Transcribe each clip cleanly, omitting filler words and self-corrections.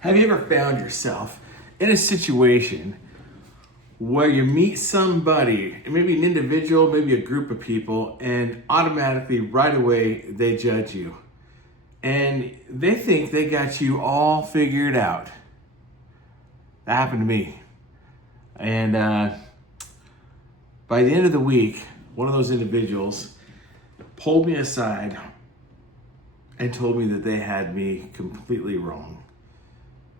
Have you ever found yourself in a situation where you meet somebody, maybe an individual, maybe a group of people, and automatically right away they judge you? And they think they got you all figured out. That happened to me. And by the end of the week, one of those individuals pulled me aside and told me that they had me completely wrong.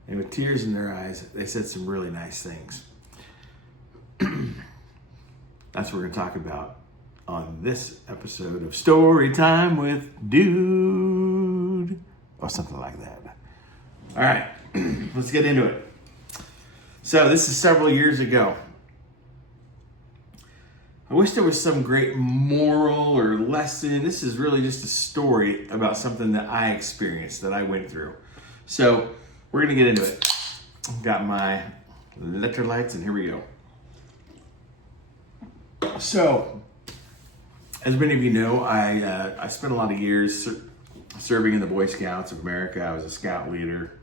And with tears in their eyes, they said some really nice things. That's what we're going to talk about on this episode of Story Time with Dude, or something like that. All right, let's get into it. So this is several years ago. I wish there was some great moral or lesson. This is really just a story about something that I experienced, that I went through. So we're going to get into it. I've got my electrolytes, and here we go. So, as many of you know, I spent a lot of years serving in the Boy Scouts of America. I was a scout leader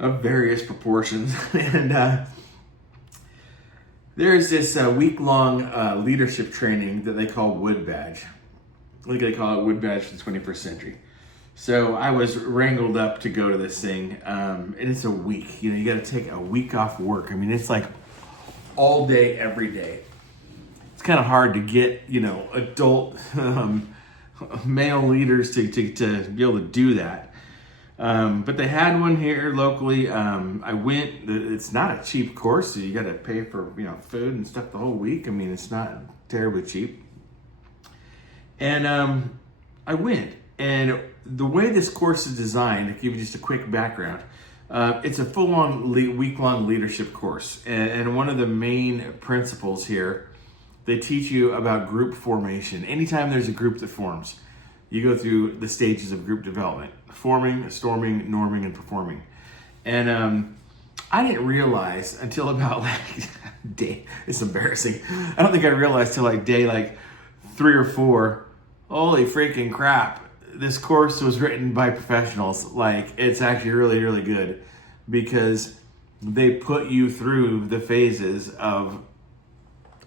of various proportions. And there's this week-long leadership training that they call Wood Badge. I think they call it Wood Badge for the 21st century. So I was wrangled up to go to this thing, and it's a week. You know, you got to take a week off work. I mean, it's like all day, every day. It's kind of hard to get, adult male leaders to be able to do that. But they had one here locally. I went. It's not a cheap course. So you got to pay for food and stuff the whole week. I mean, it's not terribly cheap. And I went. And the way this course is designed, to give you just a quick background, it's a full-on week-long leadership course. And one of the main principles here, they teach you about group formation. Anytime there's a group that forms, you go through the stages of group development: forming, storming, norming, and performing. And I didn't realize until about day, it's embarrassing. I don't think I realized till day 3 or 4, holy freaking crap, this course was written by professionals. It's actually really, really good, because they put you through the phases of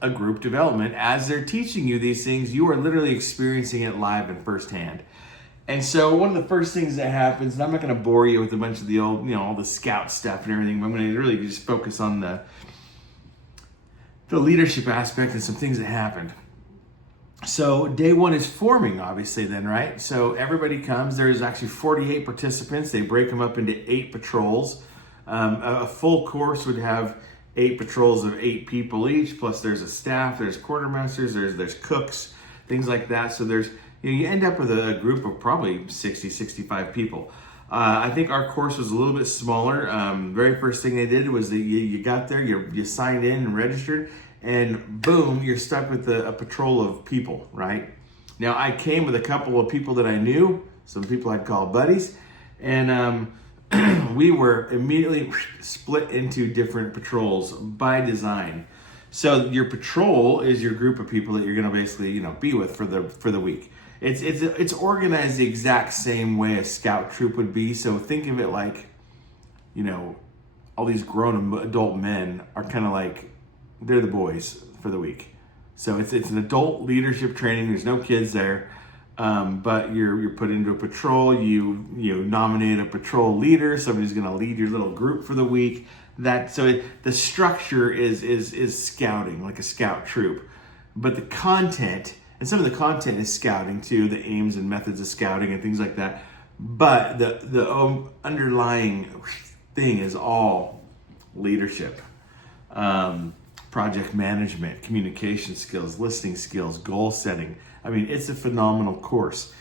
a group development. As they're teaching you these things, you are literally experiencing it live and firsthand. And so one of the first things that happens, and I'm not going to bore you with a bunch of the old, all the scout stuff and everything, but I'm going to really just focus on the leadership aspect and some things that happened. So day one is forming, obviously, then, right? So everybody comes. There's actually 48 participants. They break them up into 8 patrols. A full course would have 8 patrols of 8 people each, plus there's a staff, there's quartermasters, there's cooks, things like that. So there's, you end up with a group of probably 60, 65 people. I think our course was a little bit smaller. Very first thing they did was that you got there, you signed in and registered, and boom, you're stuck with a patrol of people, right? Now, I came with a couple of people that I knew, some people I'd call buddies, and we were immediately split into different patrols by design. So your patrol is your group of people that you're going to basically, be with for the week. It's organized the exact same way a scout troop would be. So think of it like, all these grown adult men are kind of like, they're the boys for the week. So it's an adult leadership training. There's no kids there, but you're put into a patrol. You nominate a patrol leader. Somebody's going to lead your little group for the week. The structure is scouting, like a scout troop, but the content, and some of the content is scouting too, the aims and methods of scouting and things like that. But the underlying thing is all leadership. Project management, communication skills, listening skills, goal setting. I mean, it's a phenomenal course.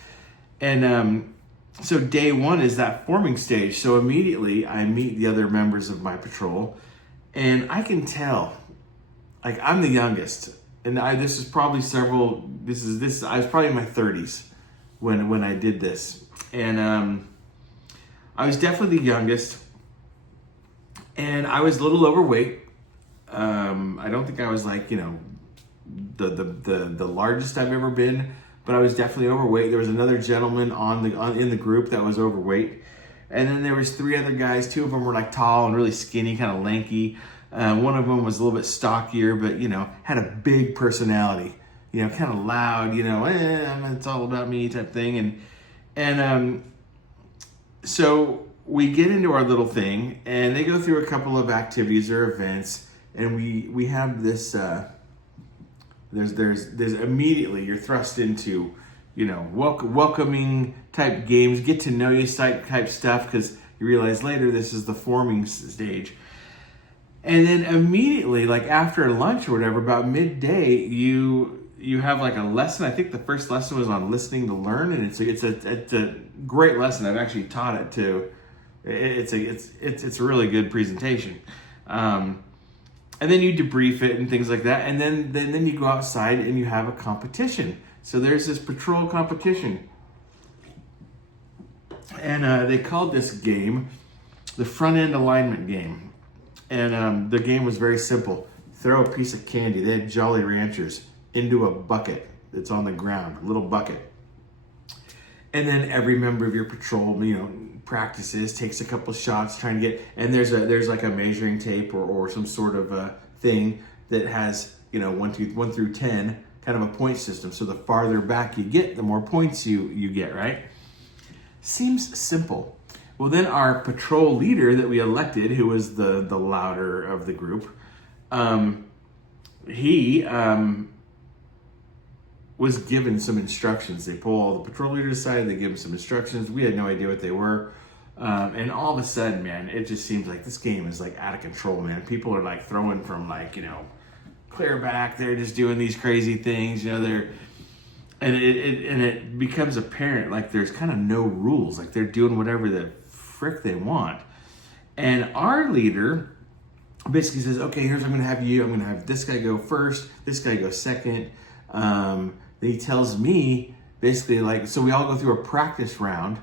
And so day one is that forming stage. So immediately I meet the other members of my patrol, and I can tell, I'm the youngest, and I was probably in my 30s when I did this. And I was definitely the youngest, and I was a little overweight. I don't think I was the largest I've ever been, but I was definitely overweight. There was another gentleman in the group that was overweight, And then there was 3 other guys. 2 of them were like tall and really skinny, kind of lanky. One of them was a little bit stockier, but, you know, had a big personality, you know, kind of loud, you know, it's all about me type thing. So we get into our little thing, and they go through a couple of activities or events, and we have this, there's immediately you're thrust into, you know, welcoming type games, get to know you type stuff, because you realize later this is the forming stage. And then immediately, like after lunch or whatever, about midday, you have like a lesson. I think the first lesson was on listening to learn, and it's a great lesson. I've actually taught it to. It's a really good presentation. And then you debrief it and things like that, and then you go outside and you have a competition. So there's this patrol competition, and they called this game the front end alignment game. And the game was very simple. Throw a piece of candy, they had Jolly Ranchers, into a bucket that's on the ground, a little bucket. And then every member of your patrol, you know, practices, takes a couple shots, trying to get, and there's like a measuring tape or some sort of a thing that has, you know, 1 through 10, kind of a point system. So the farther back you get, the more points you get, right? Seems simple. Well, then our patrol leader that we elected, who was the louder of the group, he was given some instructions. They pull all the patrol leaders aside, they give him some instructions. We had no idea what they were. And all of a sudden, man, it just seems like this game is like out of control, man. People are like throwing from like, you know, clear back. They're just doing these crazy things, you know, and it becomes apparent like there's kind of no rules. Like they're doing whatever the frick they want. And our leader basically says, okay, here's what I'm going to have you. I'm going to have this guy go first, this guy go second. Then he tells me basically like, so we all go through a practice round,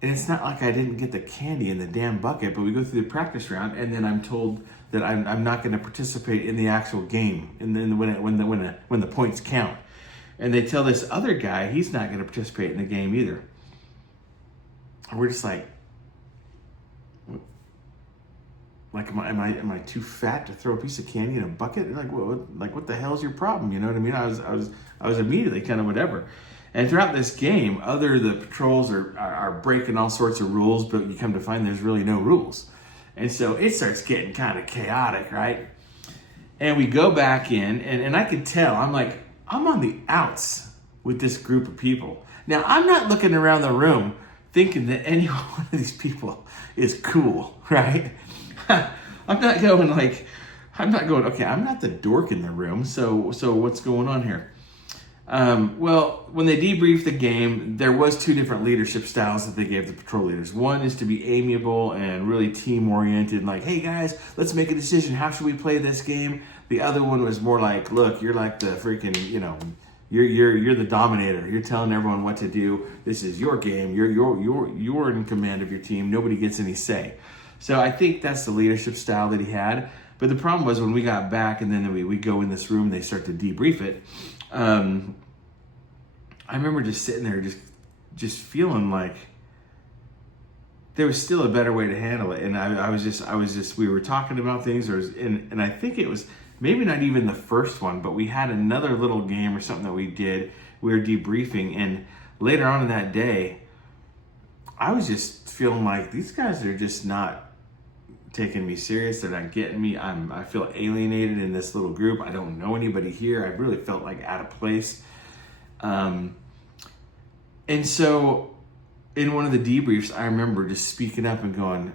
and it's not like I didn't get the candy in the damn bucket, but we go through the practice round, and then I'm told that I'm not going to participate in the actual game, and then when the points count. And they tell this other guy he's not going to participate in the game either. And we're just like, am I too fat to throw a piece of candy in a bucket? Like what the hell's your problem? You know what I mean? I was immediately kind of whatever. And throughout this game, the patrols are breaking all sorts of rules, but you come to find there's really no rules. And so it starts getting kind of chaotic, right? And we go back in, and I can tell, I'm on the outs with this group of people. Now, I'm not looking around the room thinking that any one of these people is cool, right? I'm not going, okay, I'm not the dork in the room, so what's going on here? Well, when they debriefed the game, there was 2 different leadership styles that they gave the patrol leaders. One is to be amiable and really team-oriented, like, hey guys, let's make a decision. How should we play this game? The other one was more like, look, you're like the freaking, you know, you're the dominator. You're telling everyone what to do. This is your game. You're in command of your team. Nobody gets any say. So I think that's the leadership style that he had. But the problem was when we got back and then we go in this room, they start to debrief it. I remember just sitting there, just feeling like there was still a better way to handle it. And I was just, we were talking about things, and I think it was maybe not even the first one, but we had another little game or something that we did. We were debriefing, and later on in that day, I was just feeling like these guys are just not taking me serious. They're not getting me. I feel alienated in this little group. I don't know anybody here. I really felt like out of place. And so in one of the debriefs, I remember just speaking up and going,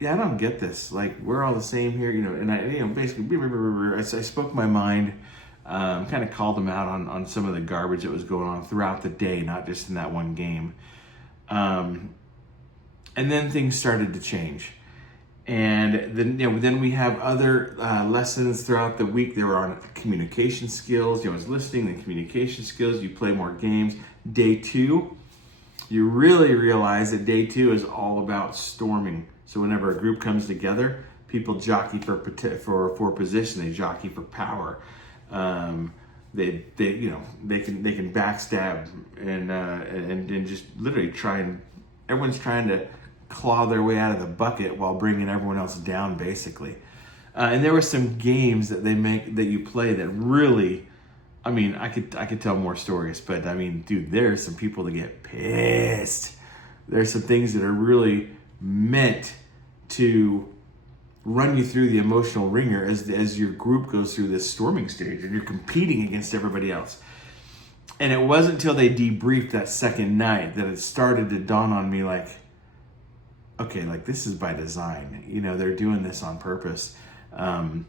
yeah, I don't get this. Like, we're all the same here, you know, and I, you know, basically, I spoke my mind, kind of called them out on some of the garbage that was going on throughout the day, not just in that one game. And then things started to change. And then we have other lessons throughout the week. They were on communication skills. You know, it's listening and communication skills. You play more games. Day 2, you really realize that day 2 is all about storming. So whenever a group comes together, people jockey for position. They jockey for power. They can backstab and just literally everyone's trying to claw their way out of the bucket while bringing everyone else down, basically. And there were some games that you play that really, I mean, I could tell more stories, but I mean, dude, there's some people that get pissed. There's some things that are really meant to run you through the emotional ringer as your group goes through this storming stage and you're competing against everybody else. And it wasn't until they debriefed that second night that it started to dawn on me, like, okay, like this is by design. You know, they're doing this on purpose. And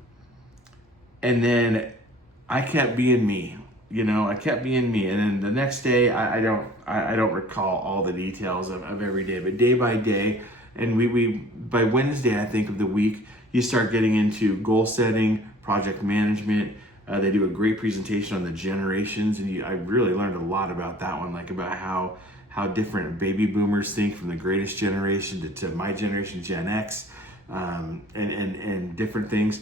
then I kept being me. You know, I kept being me. And then the next day, I don't recall all the details of every day, but day by day, and we by Wednesday, I think, of the week, you start getting into goal setting, project management. They do a great presentation on the generations, and I really learned a lot about that one, like about how different baby boomers think from the greatest generation to my generation, Gen X, and different things.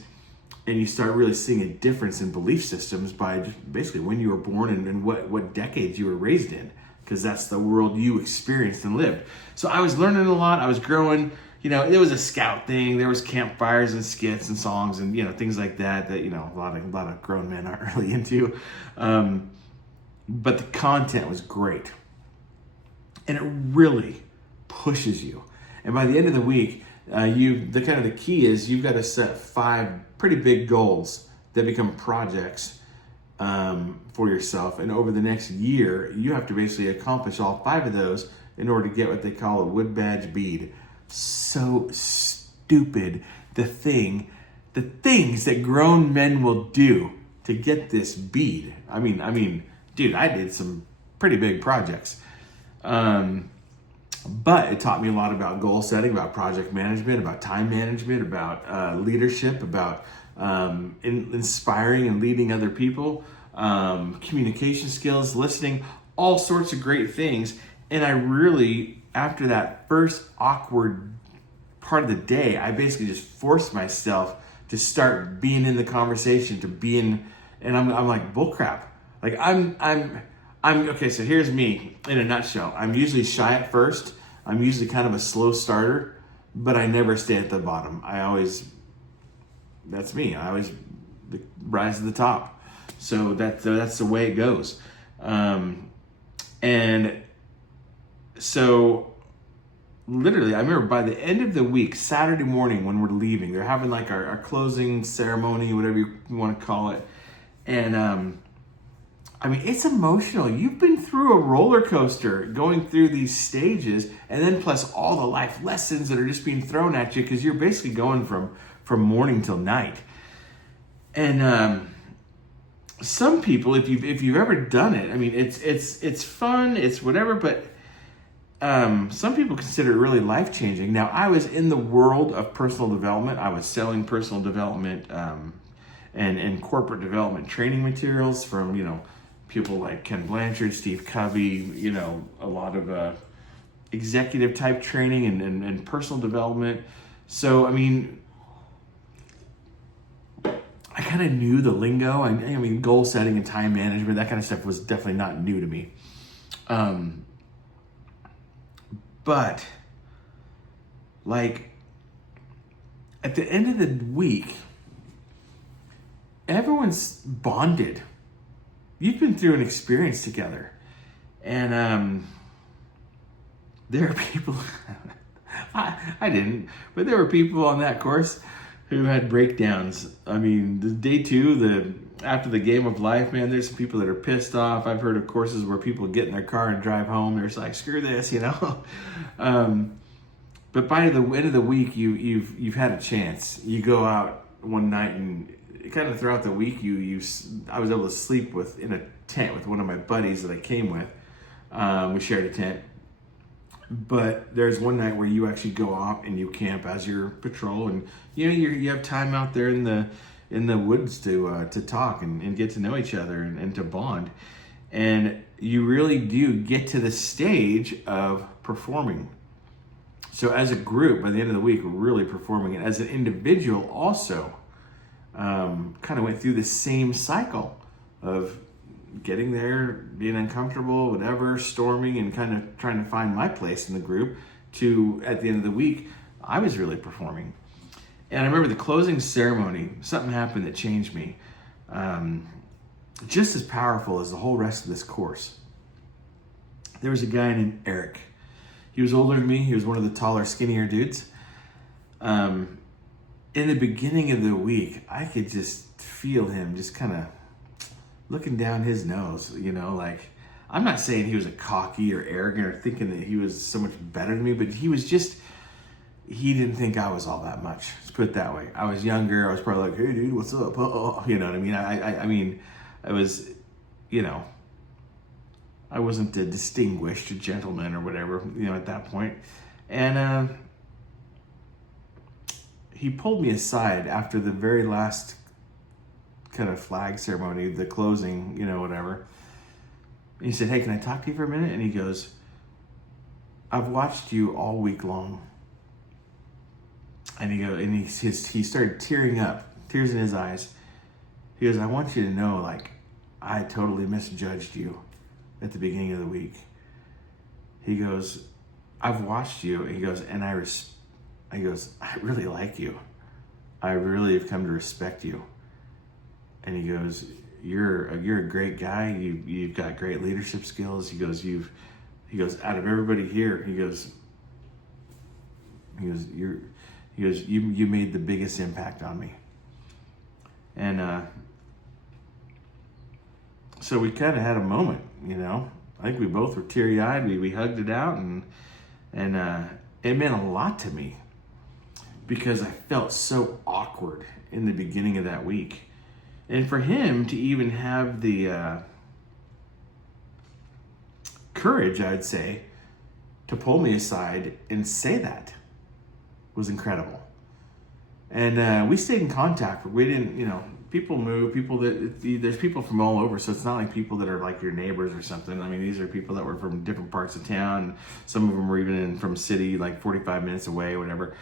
And you start really seeing a difference in belief systems by just basically when you were born and what decades you were raised in, because that's the world you experienced and lived. So I was learning a lot. I was growing. You know, it was a scout thing. There was campfires and skits and songs and, you know, things like that you know, a lot of grown men aren't really into. But the content was great. And it really pushes you. And by the end of the week, the key is you've got to set 5 pretty big goals that become projects for yourself. And over the next year, you have to basically accomplish all 5 of those in order to get what they call a wood badge bead. So stupid, the things that grown men will do to get this bead. I mean, dude, I did some pretty big projects. But it taught me a lot about goal setting, about project management, about time management, about leadership, about inspiring and leading other people, communication skills, listening, all sorts of great things. And I really, after that first awkward part of the day, I basically just forced myself to start being in the conversation, and I'm like, bullcrap. Like I'm okay. So here's me in a nutshell. I'm usually shy at first. I'm usually kind of a slow starter, but I never stay at the bottom. That's me. I always rise to the top. So that's the way it goes. And so literally, I remember by the end of the week, Saturday morning when we're leaving, they're having like our closing ceremony, whatever you want to call it. And I mean, it's emotional. You've been through a roller coaster going through these stages, and then plus all the life lessons that are just being thrown at you because you're basically going from morning till night. And some people, if you've ever done it, I mean, it's fun, it's whatever, but some people consider it really life-changing. Now, I was in the world of personal development. I was selling personal development and corporate development training materials from, you know, people like Ken Blanchard, Steve Covey, you know, a lot of executive type training and personal development. So, I mean, I kind of knew the lingo. I mean, goal setting and time management, that kind of stuff was definitely not new to me. But, like, at the end of the week, everyone's bonded. You've been through an experience together. And there are people, I didn't, but there were people on that course who had breakdowns. I mean, the day 2, after the game of life, man, there's some people that are pissed off. I've heard of courses where people get in their car and drive home. They're just like, screw this, you know. But by the end of the week, you've had a chance. You go out one night, and kind of throughout the week, I was able to sleep in a tent with one of my buddies that I came with. We shared a tent. But there's one night where you actually go off and you camp as your patrol, and you know you have time out there in the woods to talk and get to know each other and to bond, and you really do get to the stage of performing. So as a group, by the end of the week, we're really performing, and as an individual also kind of went through the same cycle of getting there, being uncomfortable, whatever, storming, and kind of trying to find my place in the group, to, at the end of the week, I was really performing. And I remember the closing ceremony, something happened that changed me. Just as powerful as the whole rest of this course. There was a guy named Eric. He was older than me. He was one of the taller, skinnier dudes. In the beginning of the week, I could just feel him just kind of looking down his nose, like, I'm not saying he was a cocky or arrogant or thinking that he was so much better than me, but he didn't think I was all that much. Let's put it that way. I was younger. I was probably like, hey dude, what's up? You know what I mean? I mean, I was, I wasn't a distinguished gentleman or whatever, at that point. And he pulled me aside after the very last kind of flag ceremony, the closing, whatever. And he said, hey, can I talk to you for a minute? And he goes, I've watched you all week long. And he started tearing up, tears in his eyes. He goes, I want you to know, like, I totally misjudged you at the beginning of the week. He goes, I've watched you. He goes, and I really like you. I really have come to respect you. And he goes, you're a great guy. You've got great leadership skills. He goes, out of everybody here, you made the biggest impact on me. And so we kind of had a moment, I think we both were teary-eyed. We hugged it out, and it meant a lot to me because I felt so awkward in the beginning of that week. And for him to even have the courage, I'd say, to pull me aside and say that was incredible. And we stayed in contact. We didn't, people move, there's people from all over, so it's not like people that are like your neighbors or something. I mean, these are people that were from different parts of town. Some of them were even from city, like 45 minutes away, whatever.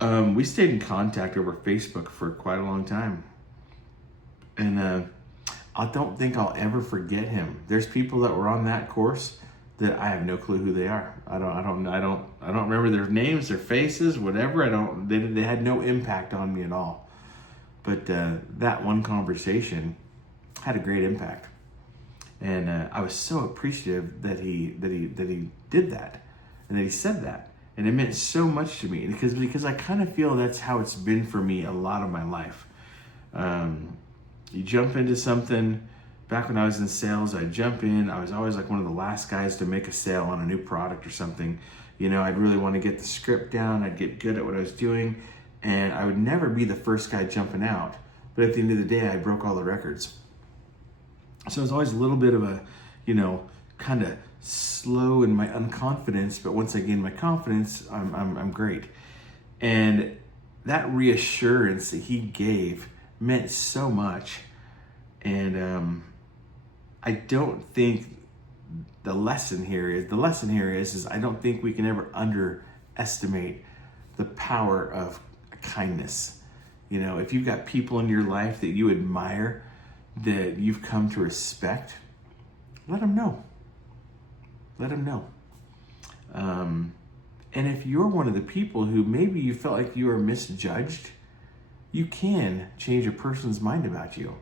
We stayed in contact over Facebook for quite a long time. And I don't think I'll ever forget him. There's people that were on that course that I have no clue who they are. I don't remember their names, their faces, whatever. They had no impact on me at all. But that one conversation had a great impact, and I was so appreciative that he did that, and that he said that, and it meant so much to me because I kind of feel that's how it's been for me a lot of my life. You jump into something. Back when I was in sales, I'd jump in. I was always like one of the last guys to make a sale on a new product or something. I'd really want to get the script down. I'd get good at what I was doing. And I would never be the first guy jumping out. But at the end of the day, I broke all the records. So it was always a little bit of a, kind of slow in my unconfidence. But once I gained my confidence, I'm great. And that reassurance that he gave meant so much. And I don't think the lesson here is I don't think we can ever underestimate the power of kindness. If you've got people in your life that you admire, that you've come to respect, let them know. And if you're one of the people who maybe you felt like you were misjudged, you can change a person's mind about you.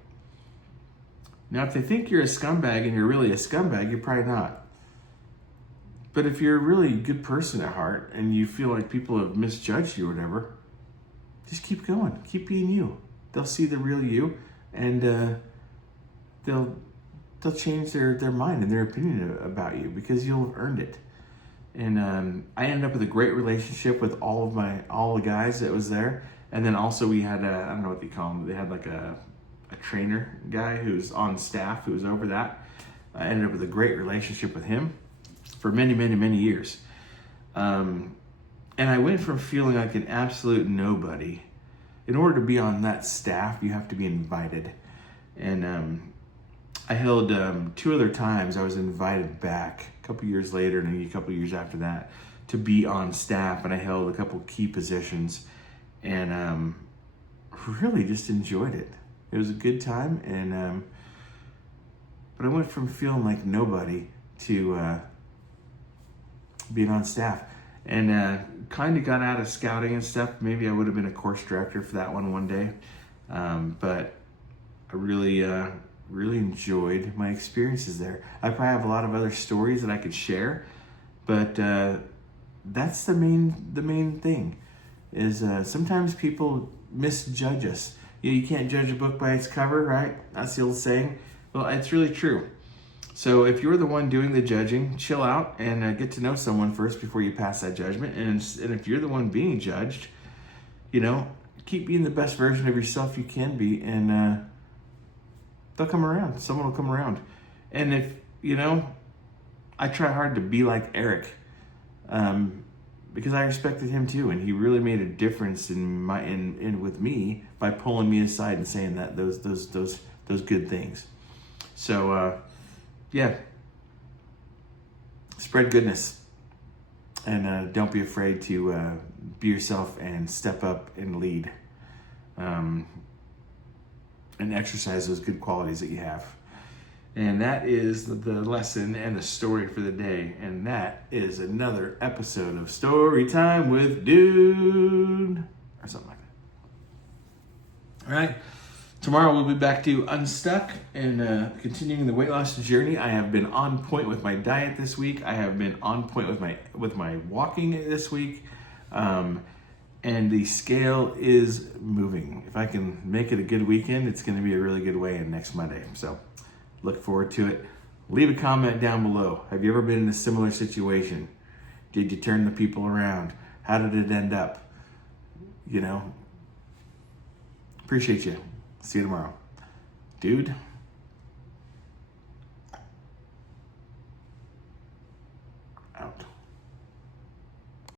Now, if they think you're a scumbag and you're really a scumbag, you're probably not. But if you're a really good person at heart and you feel like people have misjudged you or whatever, just keep going. Keep being you. They'll see the real you, and they'll change their mind and their opinion about you because you'll have earned it. And I ended up with a great relationship with all the guys that was there. And then also we had I don't know what they call them. They had like a trainer guy who's on staff who was over that. I ended up with a great relationship with him for many, many, many years. And I went from feeling like an absolute nobody. In order to be on that staff, you have to be invited. And I held 2 other times I was invited back a couple years later and a couple years after that to be on staff. And I held a couple key positions and really just enjoyed it. It was a good time. And but I went from feeling like nobody to being on staff. and kind of got out of scouting and stuff. Maybe I would have been a course director for that one day. But I really enjoyed my experiences there. I probably have a lot of other stories that I could share, but that's the main thing is sometimes people misjudge us. You can't judge a book by its cover, right? That's the old saying. Well, it's really true. So if you're the one doing the judging, chill out and get to know someone first before you pass that judgment. And if you're the one being judged, keep being the best version of yourself you can be, and they'll come around. Someone will come around. And if, I try hard to be like Eric, because I respected him too, and he really made a difference in with me by pulling me aside and saying that those good things. So spread goodness, and don't be afraid to be yourself and step up and lead, and exercise those good qualities that you have. And that is the lesson and the story for the day. And that is another episode of Story Time with Dude, or something like that. All right. Tomorrow we'll be back to Unstuck and continuing the weight loss journey. I have been on point with my diet this week. I have been on point with my walking this week. And the scale is moving. If I can make it a good weekend, it's going to be a really good weigh-in next Monday. So look forward to it. Leave a comment down below. Have you ever been in a similar situation? Did you turn the people around? How did it end up? Appreciate you. See you tomorrow. Dude.